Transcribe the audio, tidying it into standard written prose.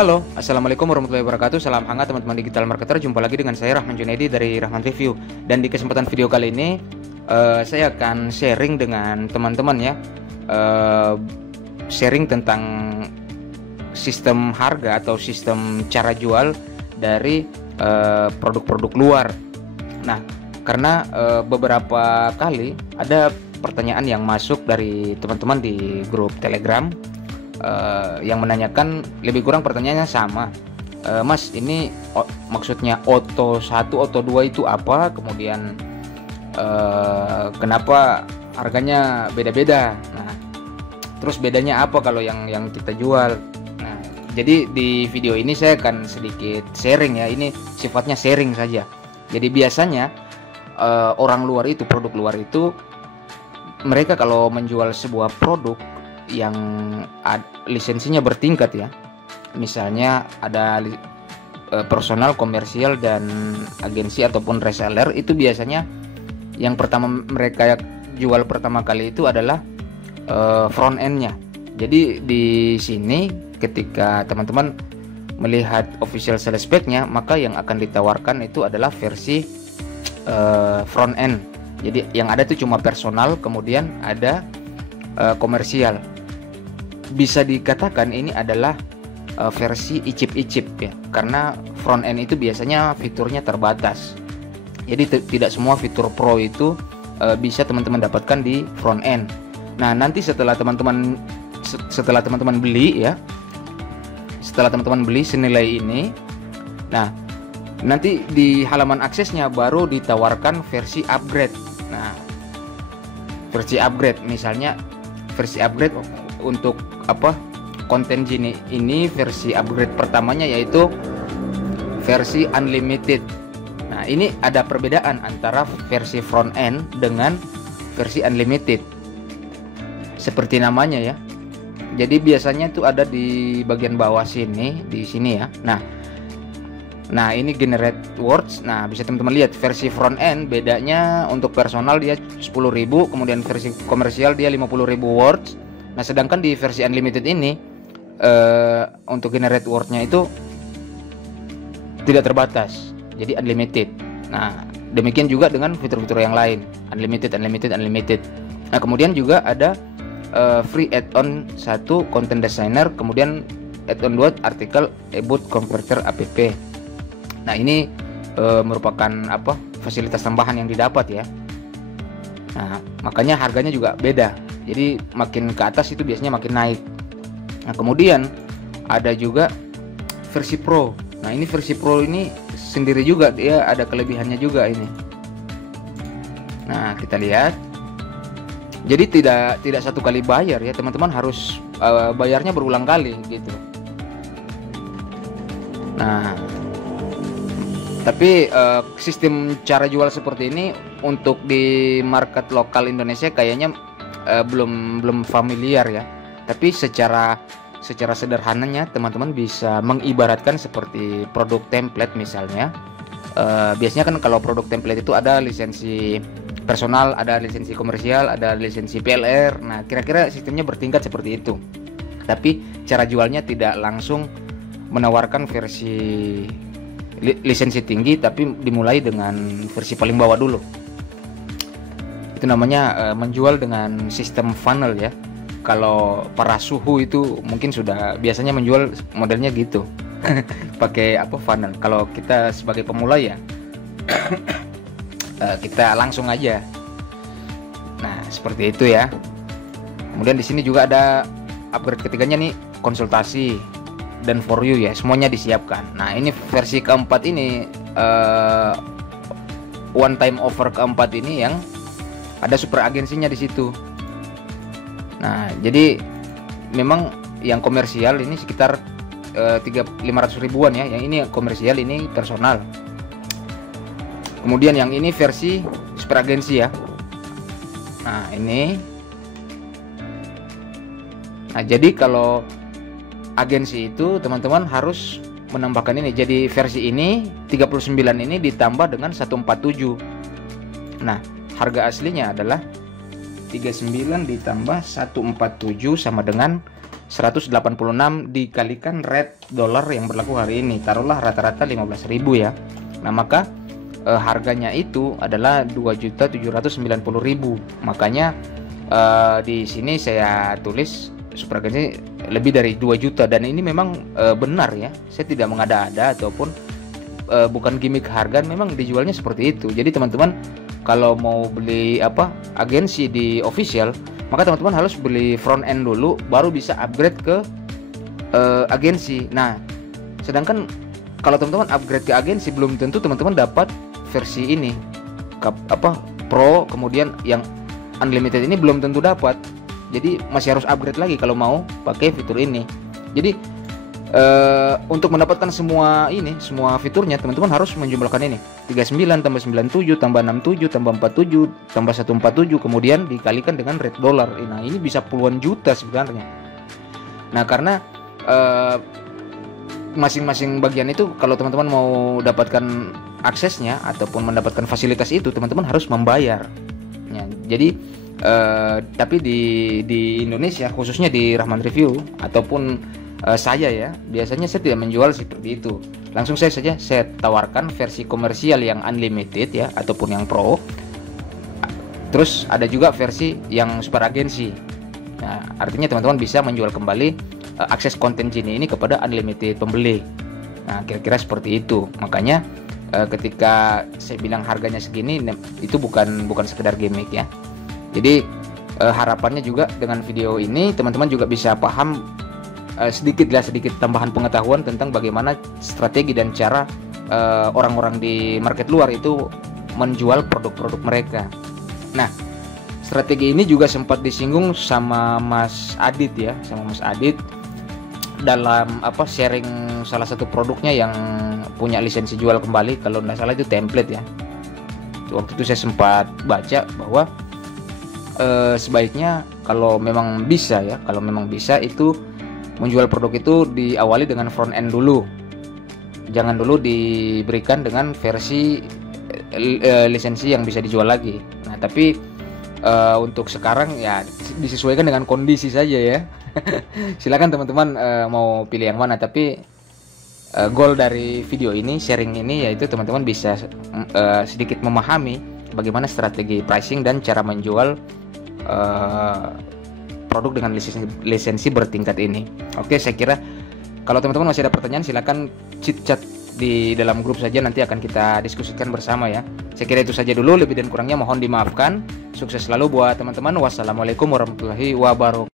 Halo, Assalamualaikum warahmatullahi wabarakatuh. Salam hangat teman-teman digital marketer. Jumpa lagi dengan saya Rahman Junaidi dari Rahman Review. Dan di kesempatan video kali ini saya akan sharing dengan teman-teman ya, sharing tentang sistem harga atau sistem cara jual dari produk-produk luar. Nah, karena beberapa kali ada pertanyaan yang masuk dari teman-teman di grup Telegram yang menanyakan lebih kurang pertanyaannya sama. Mas, ini maksudnya Auto 1, Auto 2 itu apa? Kemudian kenapa harganya beda-beda? Nah, terus bedanya apa kalau yang kita jual? Nah, jadi di video ini saya akan sedikit sharing ya. Ini sifatnya sharing saja. Jadi biasanya orang luar itu, produk luar itu, mereka kalau menjual sebuah produk yang lisensinya bertingkat ya, misalnya ada personal, komersial, dan agensi ataupun reseller, itu biasanya yang pertama mereka jual pertama kali itu adalah front end-nya. Jadi di sini ketika teman-teman melihat official sales spec-nya, maka yang akan ditawarkan itu adalah versi front end. Jadi yang ada itu cuma personal, kemudian ada komersial. Bisa dikatakan ini adalah versi icip-icip ya, karena front end itu biasanya fiturnya terbatas. Jadi tidak semua fitur pro itu bisa teman-teman dapatkan di front end. Nah, nanti setelah teman-teman beli ya, setelah teman-teman beli senilai ini, nah nanti di halaman aksesnya baru ditawarkan versi upgrade. Nah, versi upgrade misalnya versi upgrade untuk konten gini, ini versi upgrade pertamanya yaitu versi unlimited. Nah, ini ada perbedaan antara versi front end dengan versi unlimited seperti namanya ya. Jadi biasanya itu ada di bagian bawah sini, di sini ya. Nah ini generate words. Nah, bisa teman-teman lihat versi front end bedanya untuk personal dia 10.000, kemudian versi komersial dia 50.000 words. Nah, sedangkan di versi unlimited ini untuk generate word-nya itu tidak terbatas, jadi unlimited. Nah, demikian juga dengan fitur-fitur yang lain, unlimited. Nah, kemudian juga ada free add-on 1 content designer, kemudian add-on 2 artikel about converter app. Nah, ini merupakan fasilitas tambahan yang didapat ya. Nah, makanya harganya juga beda. Jadi makin ke atas itu biasanya makin naik. Nah, kemudian ada juga versi Pro. Nah, ini versi Pro ini sendiri juga, dia ada kelebihannya juga ini. Nah, kita lihat. Jadi tidak satu kali bayar ya, teman-teman harus bayarnya berulang kali gitu. Nah, tapi sistem cara jual seperti ini untuk di market lokal Indonesia kayaknya belum familiar ya. Tapi secara sederhananya teman-teman bisa mengibaratkan seperti produk template misalnya. Biasanya kan kalau produk template itu ada lisensi personal, ada lisensi komersial, ada lisensi PLR. Nah, kira-kira sistemnya bertingkat seperti itu. Tapi cara jualnya tidak langsung menawarkan versi lisensi tinggi, tapi dimulai dengan versi paling bawah dulu. Itu namanya menjual dengan sistem funnel ya. Kalau para suhu itu mungkin sudah biasanya menjual modelnya gitu. Pakai funnel. Kalau kita sebagai pemula ya kita langsung aja. Nah, seperti itu ya. Kemudian di sini juga ada upgrade ketiganya nih, konsultasi dan for you ya, semuanya disiapkan. Nah, ini versi keempat ini one time offer keempat ini yang ada super agensinya di situ. Nah, jadi memang yang komersial ini sekitar 500 ribuan ya. Yang ini komersial, ini personal. Kemudian yang ini versi super agensi ya. Nah, ini. Nah, jadi kalau agensi itu teman-teman harus menambahkan ini. Jadi versi ini 39 ini ditambah dengan 147. Nah, harga aslinya adalah 39 ditambah 147 sama dengan 186 dikalikan rate dolar yang berlaku hari ini, taruhlah rata-rata 15.000 ya. Nah maka harganya itu adalah 2.790.000. Makanya di sini saya tulis super agency lebih dari 2 juta, dan ini memang benar ya, saya tidak mengada-ada ataupun bukan gimmick harga, memang dijualnya seperti itu. Jadi teman-teman kalau mau beli agensi di official, maka teman-teman harus beli front end dulu, baru bisa upgrade ke agensi. Nah, sedangkan kalau teman-teman upgrade ke agensi, belum tentu teman-teman dapat versi ini, pro, kemudian yang unlimited ini belum tentu dapat. Jadi masih harus upgrade lagi kalau mau pakai fitur ini. Jadi untuk mendapatkan semua fiturnya, teman-teman harus menjumlahkan ini 39 tambah 97 tambah 67 tambah 47 tambah 147, kemudian dikalikan dengan rate dolar. Nah ini bisa puluhan juta sebenarnya. Nah karena masing-masing bagian itu, kalau teman-teman mau dapatkan aksesnya ataupun mendapatkan fasilitas itu, teman-teman harus membayar ya. Jadi tapi di Indonesia, khususnya di Rahman Review ataupun saya ya, biasanya saya tidak menjual seperti itu. Langsung saya tawarkan versi komersial yang unlimited ya, ataupun yang pro. Terus ada juga versi yang super agensi. Nah, artinya teman-teman bisa menjual kembali akses konten Genie ini kepada unlimited pembeli. Nah, kira-kira seperti itu. Makanya ketika saya bilang harganya segini, itu bukan sekedar gimmick ya. Jadi harapannya juga dengan video ini teman-teman juga bisa paham sedikit tambahan pengetahuan tentang bagaimana strategi dan cara orang-orang di market luar itu menjual produk-produk mereka. Nah, strategi ini juga sempat disinggung sama Mas Adit ya, dalam sharing salah satu produknya yang punya lisensi jual kembali, kalau tidak salah itu template ya. Waktu itu saya sempat baca bahwa sebaiknya kalau memang bisa itu menjual produk itu diawali dengan front end dulu, jangan dulu diberikan dengan versi lisensi yang bisa dijual lagi. Nah tapi untuk sekarang ya disesuaikan dengan kondisi saja ya. Silakan teman-teman mau pilih yang mana, tapi goal dari video ini, sharing ini, yaitu teman-teman bisa sedikit memahami bagaimana strategi pricing dan cara menjual produk dengan lisensi bertingkat ini. Oke, saya kira kalau teman-teman masih ada pertanyaan, silakan chit-chat di dalam grup saja, nanti akan kita diskusikan bersama ya. Saya kira itu saja dulu, lebih dan kurangnya mohon dimaafkan. Sukses selalu buat teman-teman. Wassalamualaikum warahmatullahi wabarakatuh.